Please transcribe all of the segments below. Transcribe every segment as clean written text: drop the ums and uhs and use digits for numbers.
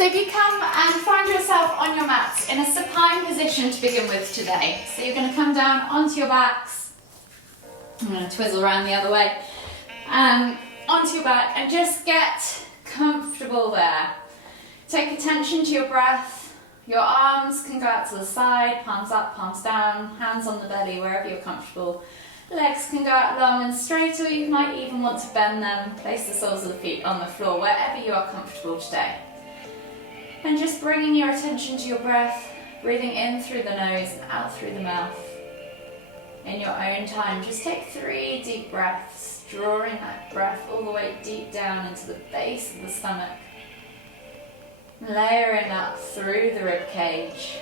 So if you come and find yourself on your mat in a supine position to begin with today. So you're going to come down onto your backs. I'm going to twizzle around the other way. Onto your back and just get comfortable there. Take attention to your breath. Your arms can go out to the side, palms up, palms down, hands on the belly, wherever you're comfortable. Legs can go out long and straight, or you might even want to bend them. Place the soles of the feet on the floor, wherever you are comfortable today. And just bringing your attention to your breath, breathing in through the nose and out through the mouth. In your own time, just take 3 deep breaths, drawing that breath all the way deep down into the base of the stomach. Layering up through the rib cage,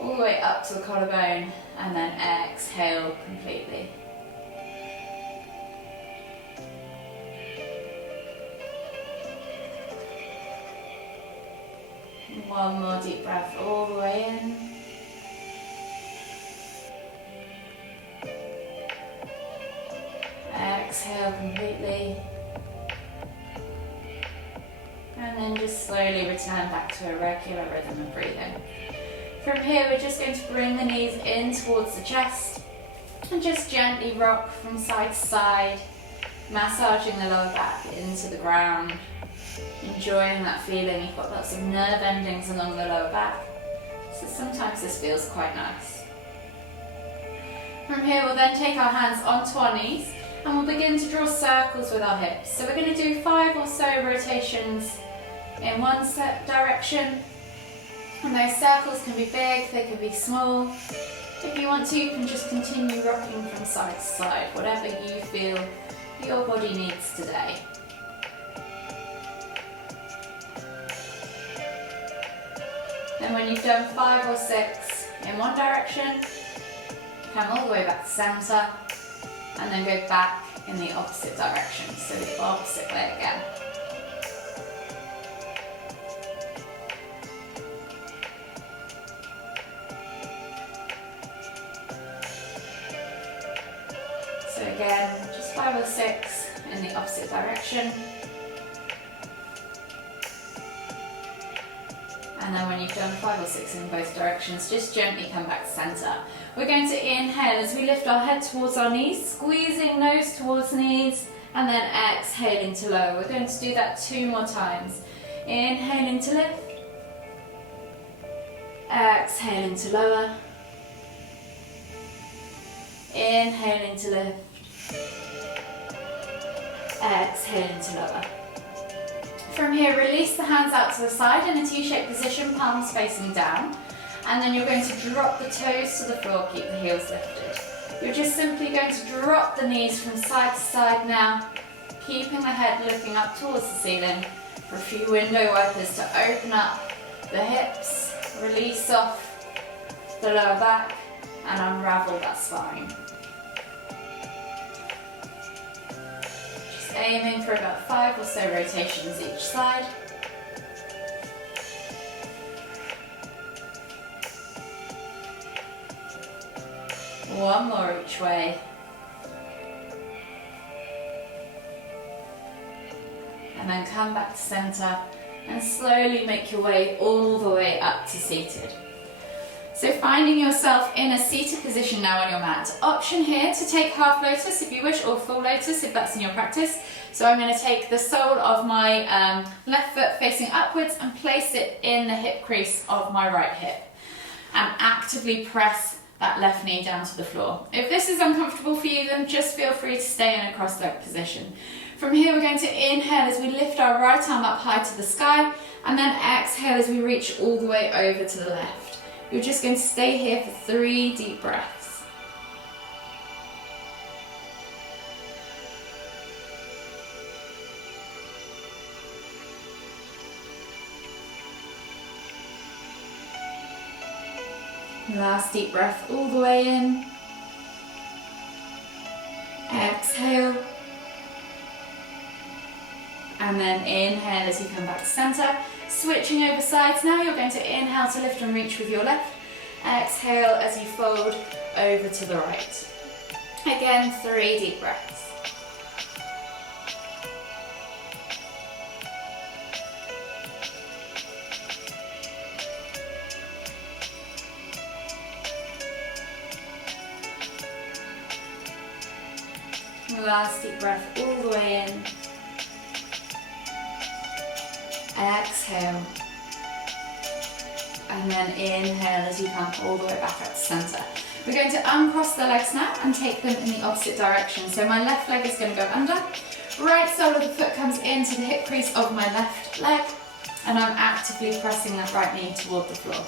all the way up to the collarbone, and then exhale completely. One more deep breath all the way in. Exhale completely. And then just slowly return back to a regular rhythm of breathing. From here, we're just going to bring the knees in towards the chest and just gently rock from side to side, massaging the lower back into the ground, enjoying that feeling. You've got lots of nerve endings along the lower back, so sometimes this feels quite nice. From here, we'll then take our hands onto our knees and we'll begin to draw circles with our hips. So we're going to do 5 or so rotations in one set direction. And those circles can be big, they can be small. If you want to, you can just continue rocking from side to side, whatever you feel your body needs today. And when you've done 5 or 6 in one direction, come all the way back to centre, and then go back in the opposite direction, so the opposite way again. So again, just 5 or 6 in the opposite direction. And then when you've done 5 or 6 in both directions, just gently come back to centre. We're going to inhale as we lift our head towards our knees, squeezing nose towards knees, and then exhaling to lower. We're going to do that 2 more times. Inhaling to lift, exhaling to lower, inhaling to lift, exhaling to lower. From here, release the hands out to the side in a T-shaped position, palms facing down. And then you're going to drop the toes to the floor, keep the heels lifted. You're just simply going to drop the knees from side to side now, keeping the head looking up towards the ceiling. For a few window wipers to open up the hips, release off the lower back, and unravel that spine. Aiming for about 5 or so rotations each side. One more each way. And then come back to centre and slowly make your way all the way up to seated. So finding yourself in a seated position now on your mat. Option here to take half lotus if you wish, or full lotus if that's in your practice. So I'm going to take the sole of my left foot facing upwards and place it in the hip crease of my right hip. And actively press that left knee down to the floor. If this is uncomfortable for you, then just feel free to stay in a cross-legged position. From here, we're going to inhale as we lift our right arm up high to the sky, and then exhale as we reach all the way over to the left. You're just going to stay here for 3 deep breaths. Last deep breath all the way in. Exhale. And then inhale as you come back to centre. Switching over sides now, you're going to inhale to lift and reach with your left. Exhale as you fold over to the right. Again, 3 deep breaths. Last deep breath all the way in. Exhale. And then inhale as you come all the way back up to centre. We're going to uncross the legs now and take them in the opposite direction. So my left leg is going to go under. Right sole of the foot comes into the hip crease of my left leg. And I'm actively pressing that right knee toward the floor.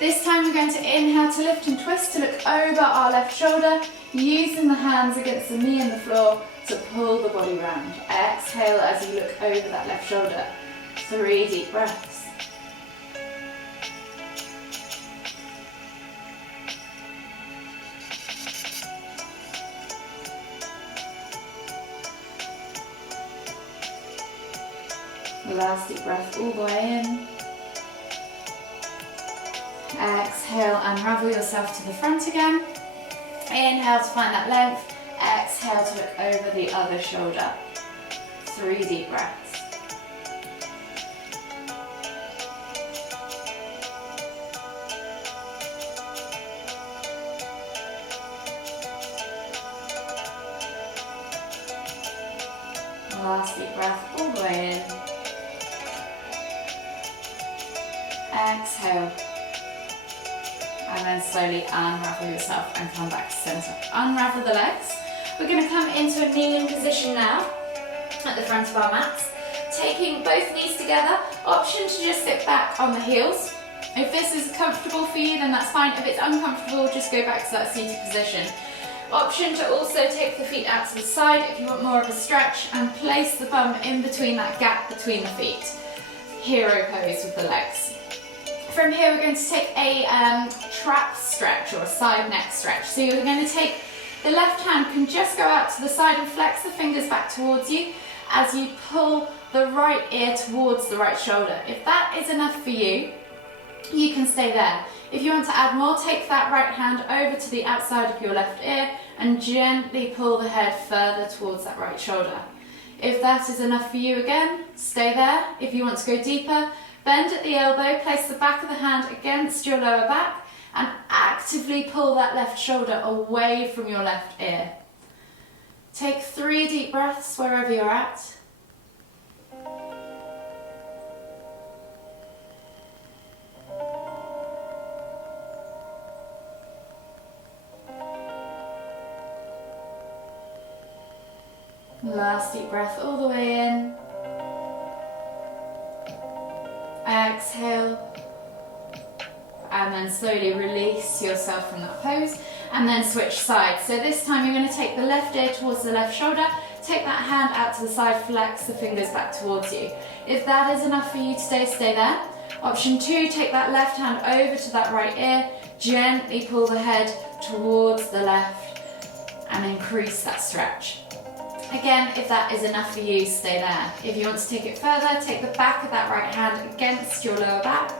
This time we're going to inhale to lift and twist to look over our left shoulder, using the hands against the knee and the floor to pull the body round. Exhale as you look over that left shoulder. 3 deep breaths. Last deep breath all the way in. Exhale, unravel yourself to the front again. Inhale to find that length. Exhale to look over the other shoulder. 3 deep breaths. Last deep breath all the way in. Exhale. And then slowly unravel yourself and come back to centre. Unravel the legs. We're going to come into a kneeling position now at the front of our mats. Taking both knees together. Option to just sit back on the heels. If this is comfortable for you, then that's fine. If it's uncomfortable, just go back to that seated position. Option to also take the feet out to the side if you want more of a stretch and place the bum in between that gap between the feet. Hero pose with the legs. From here we're going to take a trap stretch or a side neck stretch. So you're going to take the left hand can just go out to the side and flex the fingers back towards you as you pull the right ear towards the right shoulder. If that is enough for you, you can stay there. If you want to add more, take that right hand over to the outside of your left ear and gently pull the head further towards that right shoulder. If that is enough for you again, stay there. If you want to go deeper, bend at the elbow, place the back of the hand against your lower back and actively pull that left shoulder away from your left ear. Take 3 deep breaths wherever you're at. Last deep breath all the way in. Exhale. And then slowly release yourself from that pose and then switch sides. So this time you're going to take the left ear towards the left shoulder, take that hand out to the side, flex the fingers back towards you. If that is enough for you today, stay there. Option 2, take that left hand over to that right ear, gently pull the head towards the left and increase that stretch. Again, if that is enough for you, stay there. If you want to take it further, take the back of that right hand against your lower back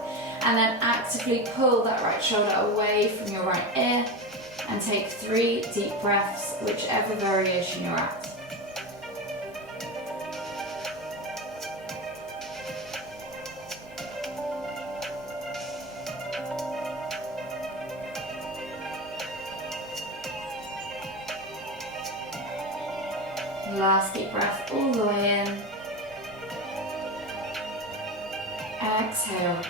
and then actively pull that right shoulder away from your right ear and take 3 deep breaths, whichever variation you're at. Last deep breath all the way in. Exhale.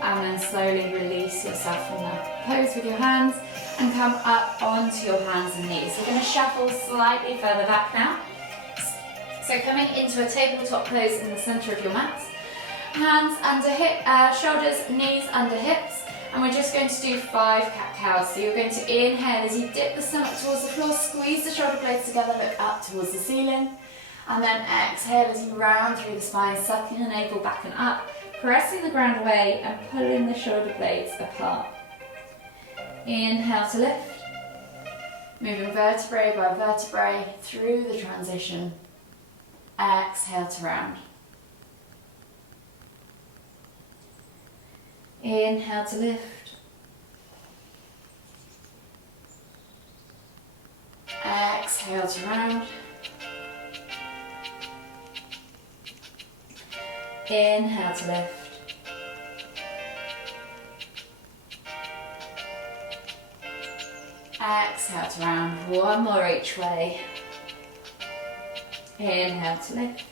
And then slowly release yourself from that pose with your hands and come up onto your hands and knees. We're going to shuffle slightly further back now. So coming into a tabletop pose in the centre of your mat. Hands under shoulders, knees under hips. And we're just going to do 5 cat-cows. So you're going to inhale as you dip the stomach towards the floor, squeeze the shoulder blades together, look up towards the ceiling. And then exhale as you round through the spine, sucking the navel back and up, pressing the ground away and pulling the shoulder blades apart. Inhale to lift, moving vertebrae by vertebrae through the transition. Exhale to round. Inhale to lift. Exhale to round. Inhale to lift. Exhale exhale to round. One more each way. Inhale to lift.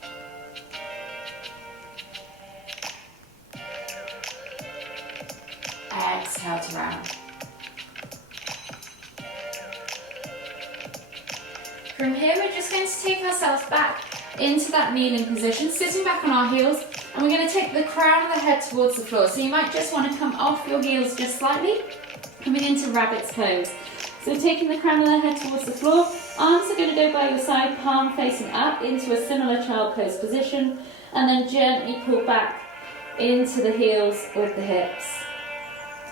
Exhale to round. From here, we're just going to take ourselves back into that kneeling position, sitting back on our heels, and we're going to take the crown of the head towards the floor. So you might just want to come off your heels just slightly, coming into rabbit's pose. So taking the crown of the head towards the floor, arms are going to go by your side, palm facing up into a similar child pose position, and then gently pull back into the heels with the hips.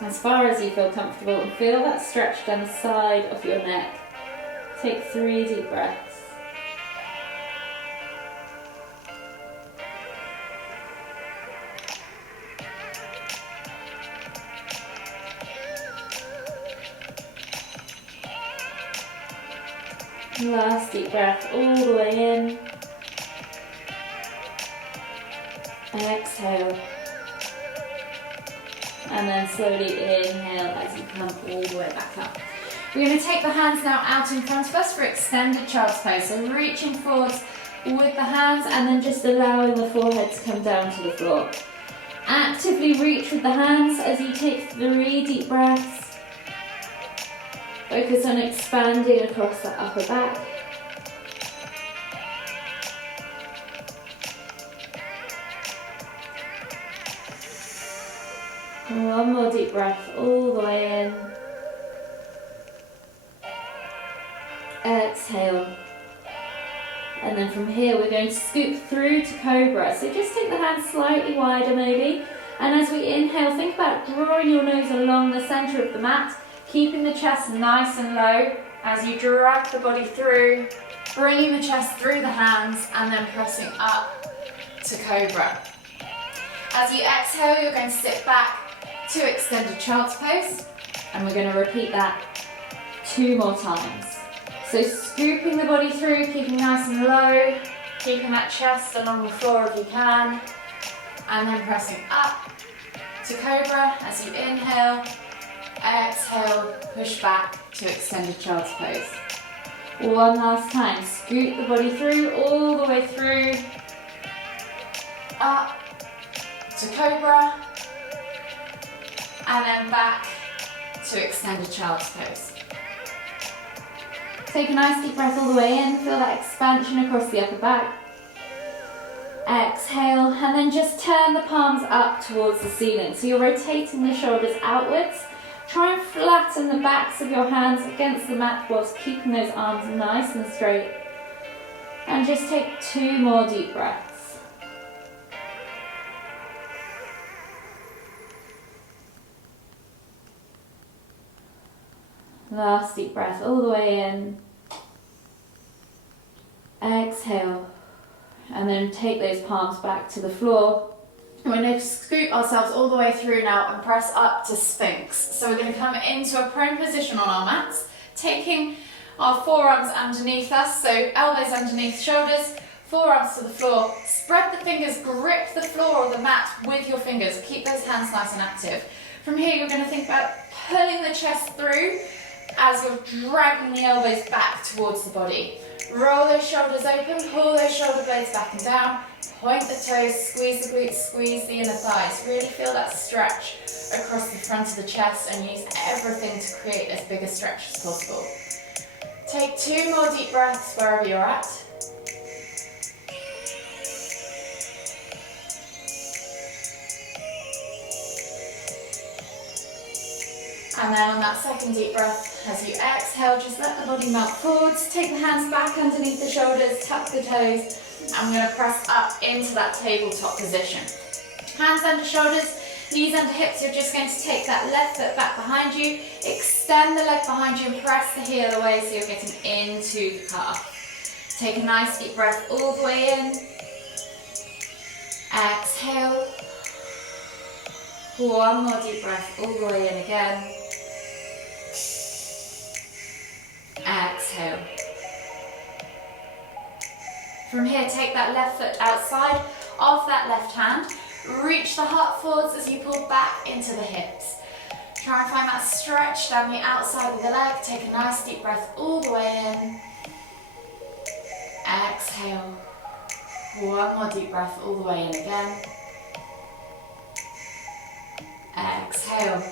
As far as you feel comfortable, and feel that stretch down the side of your neck. Take 3 deep breaths. Last deep breath all the way in. Exhale. And then slowly inhale as you come all the way back up. We're going to take the hands now out in front of us for extended child's pose. So reaching forwards with the hands and then just allowing the forehead to come down to the floor. Actively reach with the hands as you take 3 deep breaths. Focus on expanding across the upper back. One more deep breath all the way in. Exhale. And then from here we're going to scoop through to cobra. So just take the hands slightly wider maybe. And as we inhale, think about drawing your nose along the centre of the mat, keeping the chest nice and low as you drag the body through, bringing the chest through the hands and then pressing up to cobra. As you exhale, you're going to sit back to extended child's pose, and we're going to repeat that 2 more times. So scooping the body through, keeping nice and low, keeping that chest along the floor if you can, and then pressing up to cobra as you inhale, exhale, push back to extended child's pose. One last time, scoop the body through, all the way through, up to cobra, and then back to extended child's pose. Take a nice deep breath all the way in, feel that expansion across the upper back. Exhale, and then just turn the palms up towards the ceiling. So you're rotating the shoulders outwards. Try and flatten the backs of your hands against the mat whilst keeping those arms nice and straight. And just take 2 more deep breaths. Last deep breath all the way in. Exhale. And then take those palms back to the floor. We're going to scoop ourselves all the way through now and press up to Sphinx. So we're going to come into a prone position on our mats, taking our forearms underneath us, so elbows underneath shoulders, forearms to the floor. Spread the fingers, grip the floor or the mat with your fingers. Keep those hands nice and active. From here, you're going to think about pulling the chest through as you're dragging the elbows back towards the body. Roll those shoulders open, pull those shoulder blades back and down, point the toes, squeeze the glutes, squeeze the inner thighs. Really feel that stretch across the front of the chest and use everything to create as big a stretch as possible. Take 2 more deep breaths wherever you're at. And then on that second deep breath, as you exhale, just let the body melt forwards. Take the hands back underneath the shoulders, tuck the toes, and we're going to press up into that tabletop position. Hands under shoulders, knees under hips. You're just going to take that left foot back behind you, extend the leg behind you and press the heel away so you're getting into the calf. Take a nice deep breath all the way in. Exhale. 1 more deep breath all the way in again. Exhale. From here, take that left foot outside of that left hand. Reach the heart forwards as you pull back into the hips. Try and find that stretch down the outside of the leg. Take a nice deep breath all the way in. Exhale. One more deep breath all the way in again. Exhale.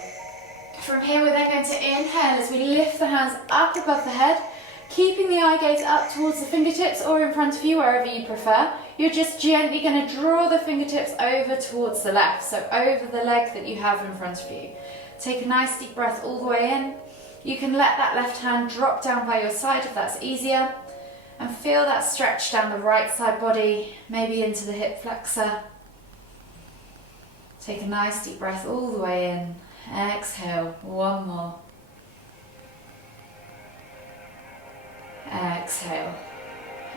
From here we're then going to inhale as we lift the hands up above the head, keeping the eye gaze up towards the fingertips or in front of you, wherever you prefer. You're just gently going to draw the fingertips over towards the left, so over the leg that you have in front of you. Take a nice deep breath all the way in. You can let that left hand drop down by your side if that's easier. And feel that stretch down the right side body, maybe into the hip flexor. Take a nice deep breath all the way in. Exhale, one more. Exhale.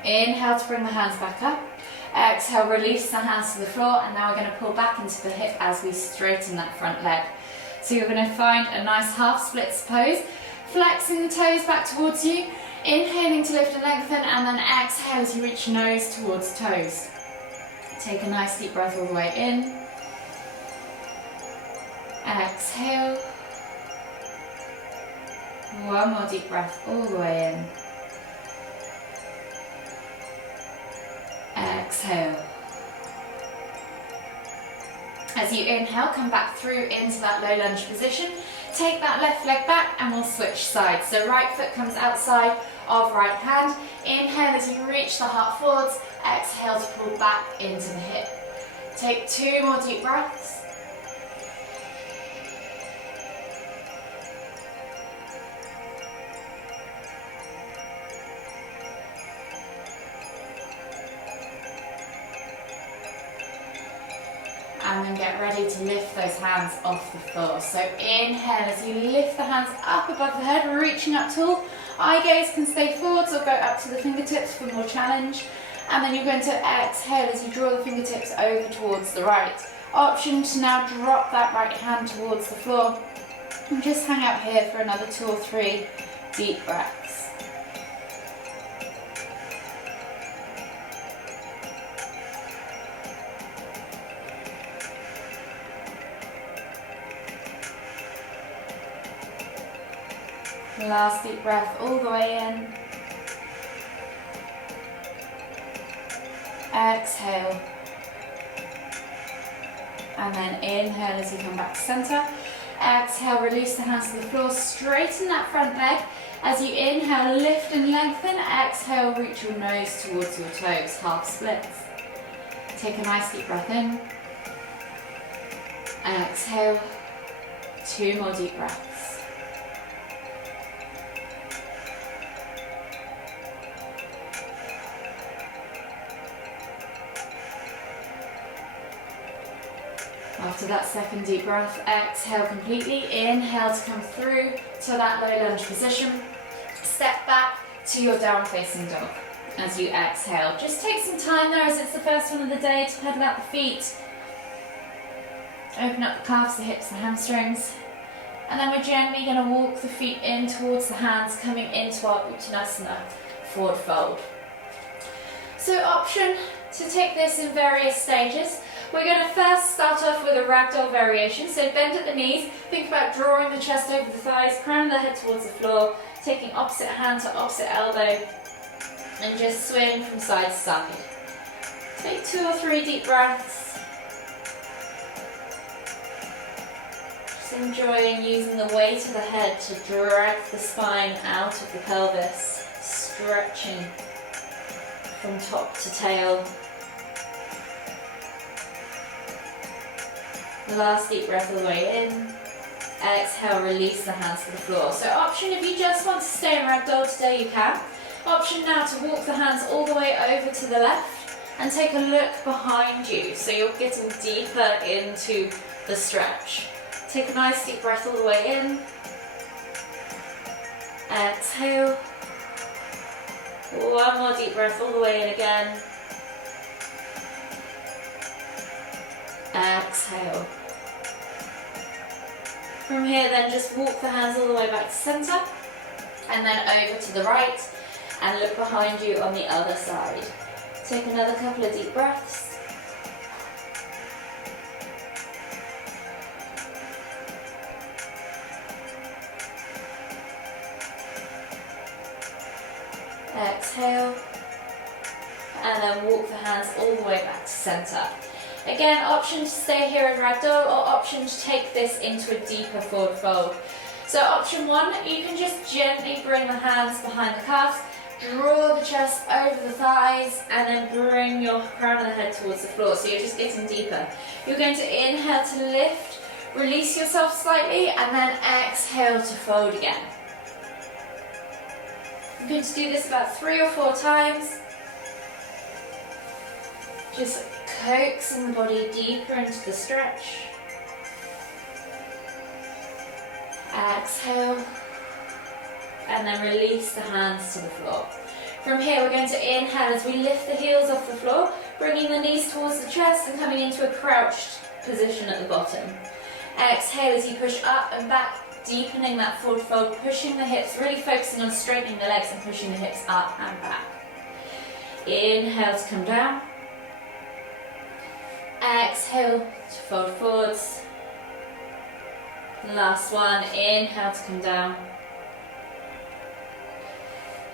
Inhale to bring the hands back up. Exhale, release the hands to the floor, and now we're going to pull back into the hip as we straighten that front leg. So you're going to find a nice half split pose, flexing the toes back towards you, inhaling to lift and lengthen, and then exhale as you reach nose towards toes. Take a nice deep breath all the way in. Exhale. One more deep breath all the way in. Exhale. As you inhale, come back through into that low lunge position. Take that left leg back and we'll switch sides. So right foot comes outside of right hand. Inhale as you reach the heart forwards. Exhale to pull back into the hip. Take 2 more deep breaths. And then get ready to lift those hands off the floor. So inhale as you lift the hands up above the head, reaching up tall. Eye gaze can stay forwards or go up to the fingertips for more challenge. And then you're going to exhale as you draw the fingertips over towards the right. Option to now drop that right hand towards the floor. And just hang out here for another 2 or 3 deep breaths. Last deep breath all the way in. Exhale. And then inhale as you come back to center. Exhale, release the hands to the floor. Straighten that front leg. As you inhale, lift and lengthen. Exhale, reach your nose towards your toes. Half splits. Take a nice deep breath in. Exhale. 2 more deep breaths. After that second deep breath, exhale completely. Inhale to come through to that low lunge position. Step back to your down facing dog as you exhale. Just take some time there as it's the first one of the day to pedal out the feet. Open up the calves, the hips, the hamstrings. And then we're gently going to walk the feet in towards the hands, coming into our Uttanasana, forward fold. So option to take this in various stages. We're going to first start off with a ragdoll variation. So bend at the knees, think about drawing the chest over the thighs, crown of the head towards the floor, taking opposite hand to opposite elbow, and just swing from side to side. Take 2 or 3 deep breaths. Just enjoying using the weight of the head to drag the spine out of the pelvis, stretching from top to tail. Last deep breath all the way in. Exhale, release the hands to the floor. So option, if you just want to stay in ragdoll today, you can. Option now to walk the hands all the way over to the left and take a look behind you. So you're getting deeper into the stretch. Take a nice deep breath all the way in. Exhale. 1 more deep breath all the way in again. Exhale. From here then just walk the hands all the way back to center and then over to the right and look behind you on the other side. Take another couple of deep breaths. exhale. And then walk the hands all the way back to center. Again, option to stay here in ragdoll, or option to take this into a deeper forward fold. So option one, you can just gently bring the hands behind the calves, draw the chest over the thighs, and then bring your crown of the head towards the floor. So you're just getting deeper. You're going to inhale to lift, release yourself slightly, and then exhale to fold again. I'm going to do this about 3 or 4 times. Just coaxing the body deeper into the stretch. Exhale. And then release the hands to the floor. From here, we're going to inhale as we lift the heels off the floor, bringing the knees towards the chest and coming into a crouched position at the bottom. Exhale as you push up and back, deepening that forward fold, pushing the hips, really focusing on straightening the legs and pushing the hips up and back. Inhale to come down. Exhale to fold forwards. Last one, inhale to come down.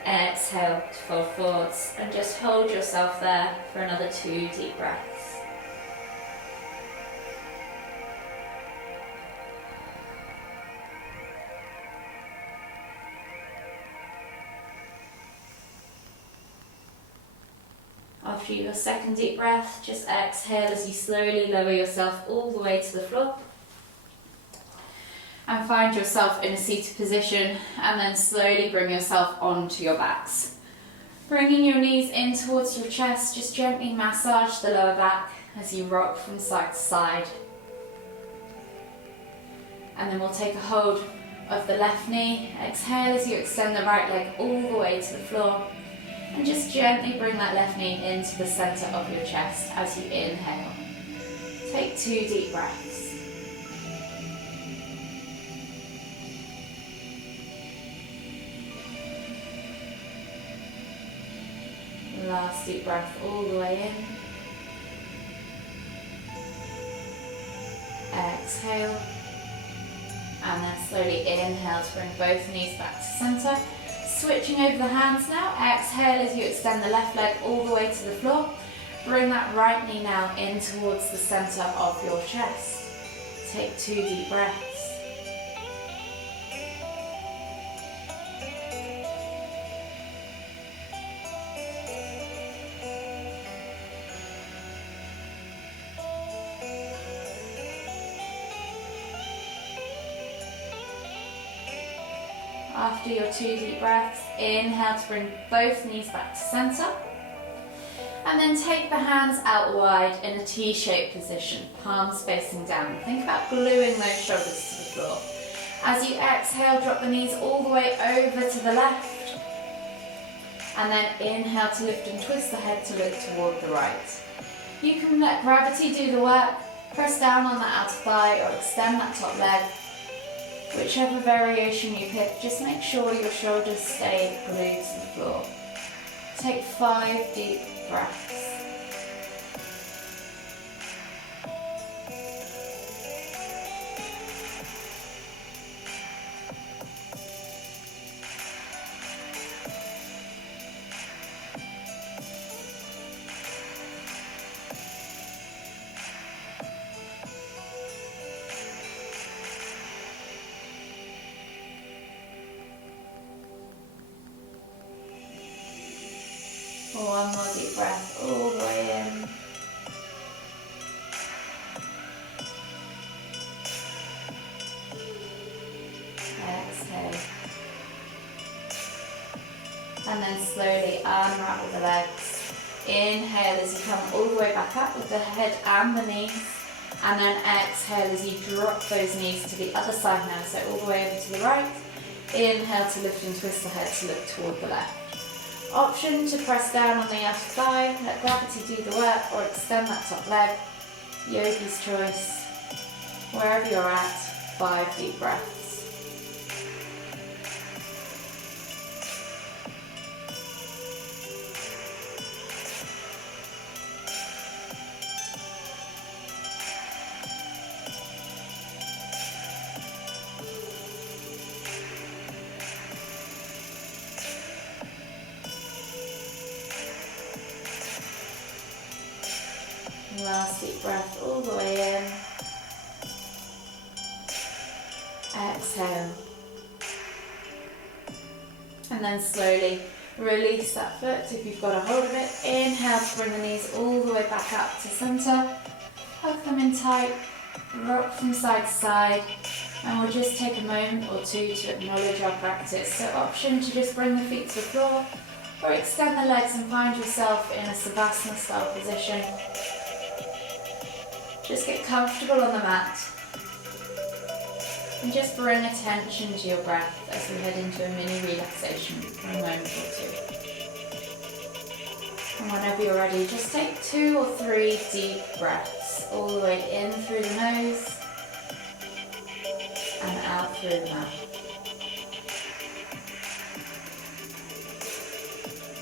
Exhale to fold forwards, and just hold yourself there for another 2 deep breaths. After your second deep breath, just exhale as you slowly lower yourself all the way to the floor. And find yourself in a seated position, and then slowly bring yourself onto your backs. Bringing your knees in towards your chest, just gently massage the lower back as you rock from side to side. And then we'll take a hold of the left knee. Exhale as you extend the right leg all the way to the floor. And just gently bring that left knee into the center of your chest as you inhale. Take 2 deep breaths. Last deep breath all the way in. Exhale. And then slowly inhale to bring both knees back to center. Switching over the hands now. Exhale as you extend the left leg all the way to the floor. Bring that right knee now in towards the center of your chest. Take 2 deep breaths. After your 2 deep breaths, inhale to bring both knees back to center. And then take the hands out wide in a T-shaped position, palms facing down. Think about gluing those shoulders to the floor. As you exhale, drop the knees all the way over to the left. And then inhale to lift and twist the head to look toward the right. You can let gravity do the work. Press down on that outer thigh or extend that top leg. Whichever variation you pick, just make sure your shoulders stay glued to the floor. Take 5 deep breaths. One more deep breath all the way in. Exhale. And then slowly unravel the legs. Inhale as you come all the way back up with the head and the knees. And then exhale as you drop those knees to the other side now, so all the way over to the right. Inhale to lift and twist the head to look toward the left. Option to press down on the outer thigh, let gravity do the work, or extend that top leg. Yogi's choice. Wherever you're at, 5 deep breaths. Last deep breath all the way in. Exhale. And then slowly release that foot if you've got a hold of it. Inhale to bring the knees all the way back up to centre. Hug them in tight. Rock from side to side. And we'll just take a moment or two to acknowledge our practice. So option to just bring the feet to the floor or extend the legs and find yourself in a Savasana style position. Just get comfortable on the mat. And just bring attention to your breath as we head into a mini relaxation for a moment or two. And whenever you're ready, just take 2 or 3 deep breaths all the way in through the nose and out through the mouth.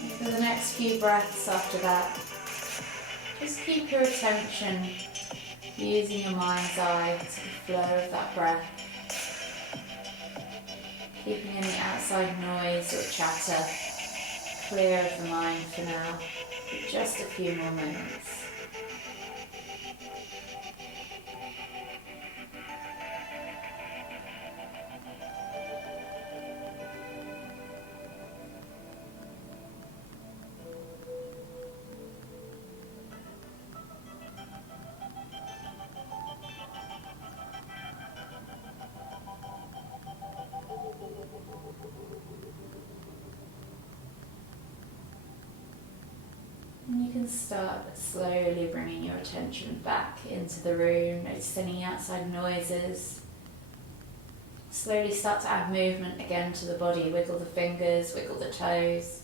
And for the next few breaths after that, just keep your attention using your mind's eye to the flow of that breath. Keeping any outside noise or chatter clear of the mind for now, for just a few more moments. And you can start slowly bringing your attention back into the room, notice any outside noises. Slowly start to add movement again to the body, wiggle the fingers, wiggle the toes.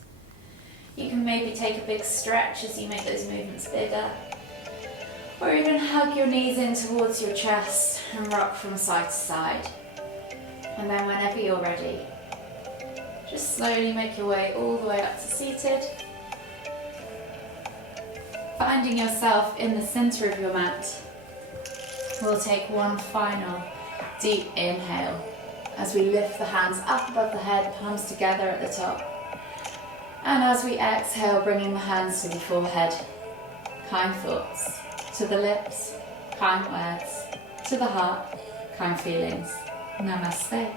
You can maybe take a big stretch as you make those movements bigger. Or even hug your knees in towards your chest and rock from side to side. And then whenever you're ready, just slowly make your way all the way up to seated. Finding yourself in the center of your mat, we'll take one final deep inhale as we lift the hands up above the head, palms together at the top. And as we exhale, bringing the hands to the forehead, kind thoughts. To the lips, kind words. To the heart, kind feelings. Namaste.